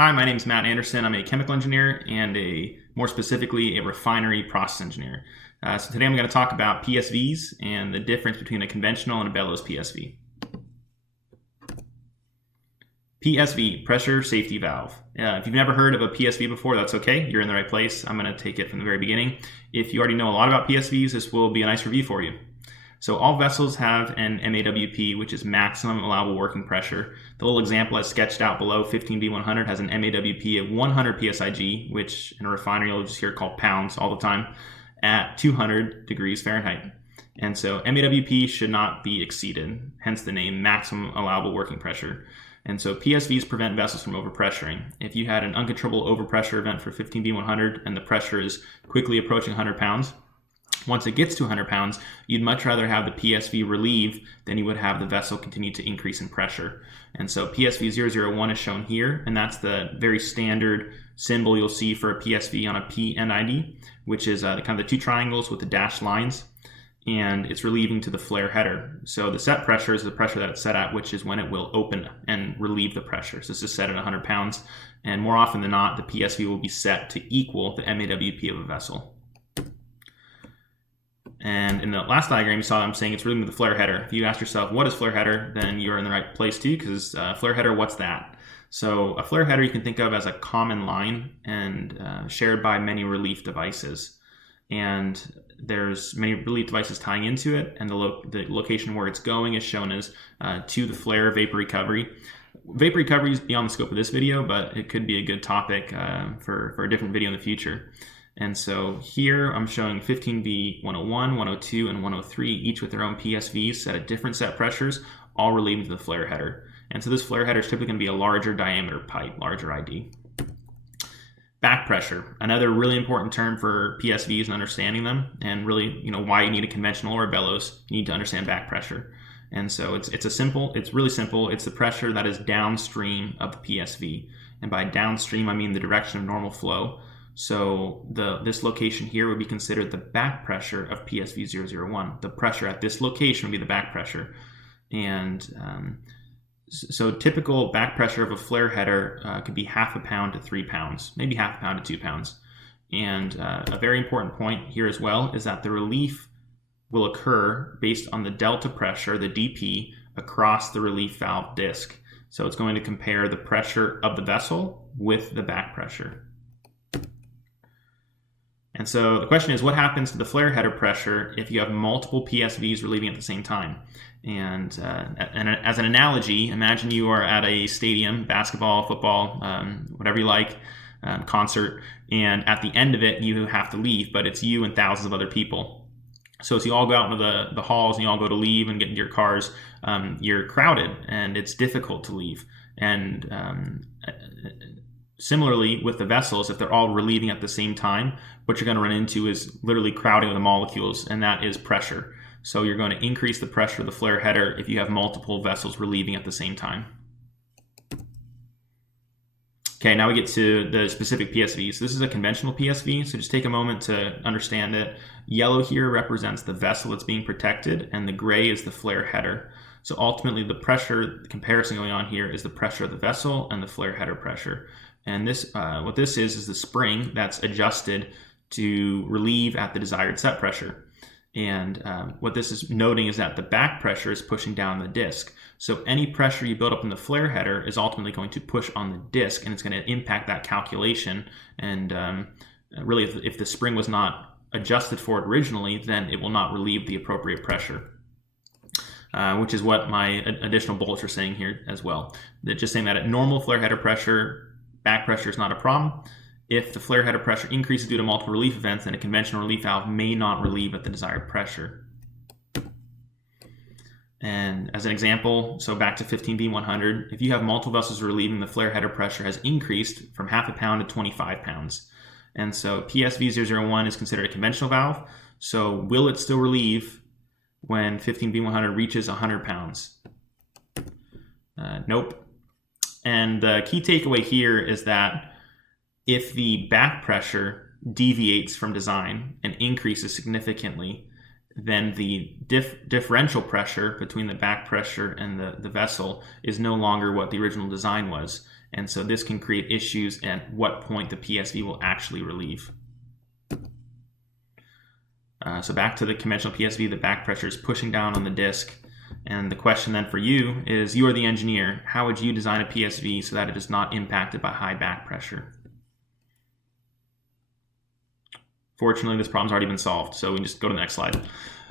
Hi, my name is Matt Anderson. I'm a chemical engineer and more specifically, a refinery process engineer. So today I'm going to talk about PSVs and the difference between a conventional and a Bellows PSV. PSV, pressure safety valve. If you've never heard of a PSV before, that's okay. You're in the right place. I'm going to take it from the very beginning. If you already know a lot about PSVs, this will be a nice review for you. So all vessels have an MAWP, which is maximum allowable working pressure. The little example I sketched out below, 15B100, has an MAWP of 100 PSIG, which in a refinery you'll just hear called pounds all the time, at 200 degrees Fahrenheit. And so MAWP should not be exceeded, hence the name maximum allowable working pressure. And so PSVs prevent vessels from overpressuring. If you had an uncontrollable overpressure event for 15B100 and the pressure is quickly approaching 100 pounds, once it gets to 100 pounds, you'd much rather have the PSV relieve than you would have the vessel continue to increase in pressure. And so PSV 001 is shown here, and that's the very standard symbol you'll see for a PSV on a PNID, which is kind of the two triangles with the dashed lines, and it's relieving to the flare header. So the set pressure is the pressure that it's set at, which is when it will open and relieve the pressure. So this is set at 100 pounds, and more often than not, the PSV will be set to equal the MAWP of a vessel. And in the last diagram, you saw I'm saying it's relieving the flare header. If you ask yourself, what is flare header, then you're in the right place too, because flare header, what's that? So a flare header you can think of as a common line and shared by many relief devices. And there's many relief devices tying into it, and the location where it's going is shown as to the flare vapor recovery. Vapor recovery is beyond the scope of this video, but it could be a good topic for a different video in the future. And so here I'm showing 15B 101, 102, and 103, each with their own PSVs set at different set pressures, all relieving to the flare header. And so this flare header is typically going to be a larger diameter pipe, larger ID. Back pressure, another really important term for PSVs and understanding them, and really, why you need a conventional or a bellows, you need to understand back pressure. And so it's really simple. It's the pressure that is downstream of the PSV. And by downstream, I mean the direction of normal flow. So this location here would be considered the back pressure of PSV 001. The pressure at this location would be the back pressure. And so typical back pressure of a flare header could be half a pound to 3 pounds, maybe half a pound to 2 pounds. And a very important point here as well is that the relief will occur based on the delta pressure, the DP, across the relief valve disc. So it's going to compare the pressure of the vessel with the back pressure. And so the question is, what happens to the flare header pressure if you have multiple PSVs relieving at the same time? And as an analogy, imagine you are at a stadium, basketball, football, whatever you like, concert, and at the end of it, you have to leave, but it's you and thousands of other people. So as you all go out into the halls and you all go to leave and get into your cars, you're crowded and it's difficult to leave. And similarly, with the vessels, if they're all relieving at the same time, what you're going to run into is literally crowding of the molecules, and that is pressure. So you're going to increase the pressure of the flare header if you have multiple vessels relieving at the same time. Okay, now we get to the specific PSVs. So this is a conventional PSV, so just take a moment to understand it. Yellow here represents the vessel that's being protected, and the gray is the flare header. So ultimately, the pressure comparison going on here is the pressure of the vessel and the flare header pressure. And this, what this is the spring that's adjusted to relieve at the desired set pressure. And what this is noting is that the back pressure is pushing down the disc. So any pressure you build up in the flare header is ultimately going to push on the disc, and it's going to impact that calculation. And really, if the spring was not adjusted for it originally, then it will not relieve the appropriate pressure. Which is what my additional bullets are saying here as well. They're just saying that at normal flare header pressure, back pressure is not a problem. If the flare header pressure increases due to multiple relief events, then a conventional relief valve may not relieve at the desired pressure. And as an example, so back to 15B100, if you have multiple vessels relieving, the flare header pressure has increased from half a pound to 25 pounds. And so PSV 001 is considered a conventional valve. So will it still relieve when 15B100 reaches 100 pounds? Nope. And the key takeaway here is that if the back pressure deviates from design and increases significantly, then the differential pressure between the back pressure and the vessel is no longer what the original design was. And so this can create issues at what point the PSV will actually relieve. So back to the conventional PSV, the back pressure is pushing down on the disc. And the question then for you is, you are the engineer, how would you design a PSV so that it is not impacted by high back pressure? Fortunately, this problem's already been solved, so we can just go to the next slide.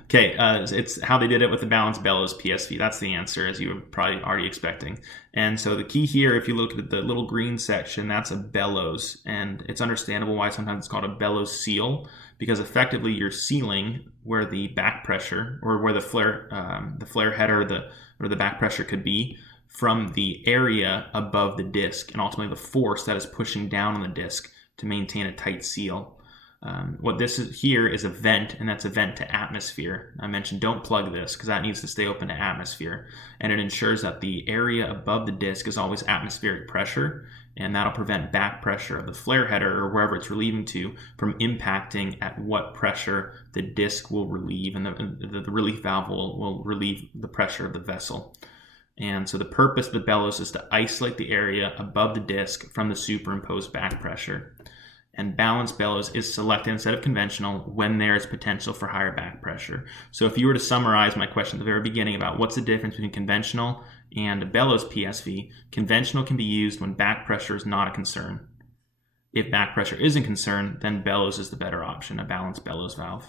Okay, it's how they did it with the balanced Bellows PSV. That's the answer, as you were probably already expecting. And so the key here, if you look at the little green section, that's a Bellows. And it's understandable why sometimes it's called a Bellows seal, because effectively you're sealing where the back pressure, or where the flare header or the back pressure could be, from the area above the disc, and ultimately the force that is pushing down on the disc to maintain a tight seal. What this is here is a vent, and that's a vent to atmosphere. I mentioned don't plug this because that needs to stay open to atmosphere, and it ensures that the area above the disc is always atmospheric pressure, and that'll prevent back pressure of the flare header or wherever it's relieving to from impacting at what pressure the disc will relieve, and the relief valve will relieve the pressure of the vessel. And so the purpose of the bellows is to isolate the area above the disc from the superimposed back pressure. And balanced bellows is selected instead of conventional when there is potential for higher back pressure. So if you were to summarize my question at the very beginning about what's the difference between conventional and bellows PSV, conventional can be used when back pressure is not a concern. If back pressure is a concern, then bellows is the better option, a balanced bellows valve.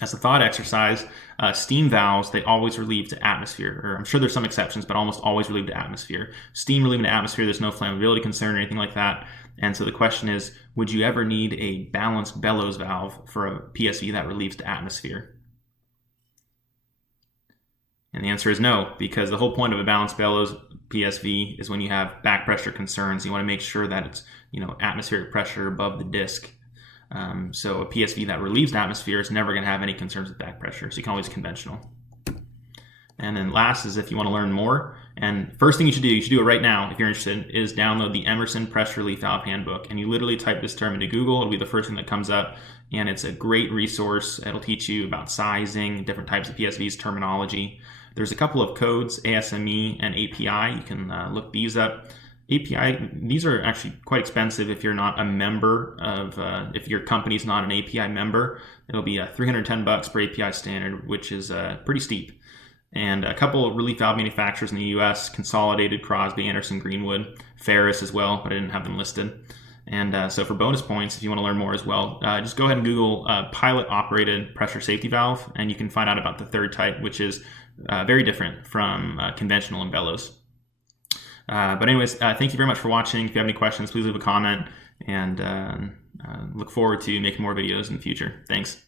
As a thought exercise, steam valves, they always relieve to atmosphere, or I'm sure there's some exceptions, but almost always relieve to atmosphere. Steam relieving to atmosphere, there's no flammability concern or anything like that. And so the question is, would you ever need a balanced bellows valve for a PSV that relieves to atmosphere? And the answer is no, because the whole point of a balanced bellows PSV is when you have back pressure concerns, you want to make sure that it's, atmospheric pressure above the disc. So a PSV that relieves the atmosphere is never going to have any concerns with back pressure. So you can always conventional. And then last is if you want to learn more. And first thing you should do it right now if you're interested, is download the Emerson Pressure Relief Valve Handbook. And you literally type this term into Google. It'll be the first thing that comes up. And it's a great resource. It'll teach you about sizing, different types of PSVs, terminology. There's a couple of codes, ASME and API. You can look these up. API, these are actually quite expensive if you're not a member of, if your company's not an API member. It'll be $310 per API standard, which is pretty steep. And a couple of relief valve manufacturers in the US, Consolidated, Crosby, Anderson, Greenwood, Ferris as well, but I didn't have them listed. And so for bonus points, if you want to learn more as well, just go ahead and Google pilot operated pressure safety valve, and you can find out about the third type, which is very different from conventional and bellows. But anyways, thank you very much for watching. If you have any questions, please leave a comment, and look forward to making more videos in the future. Thanks.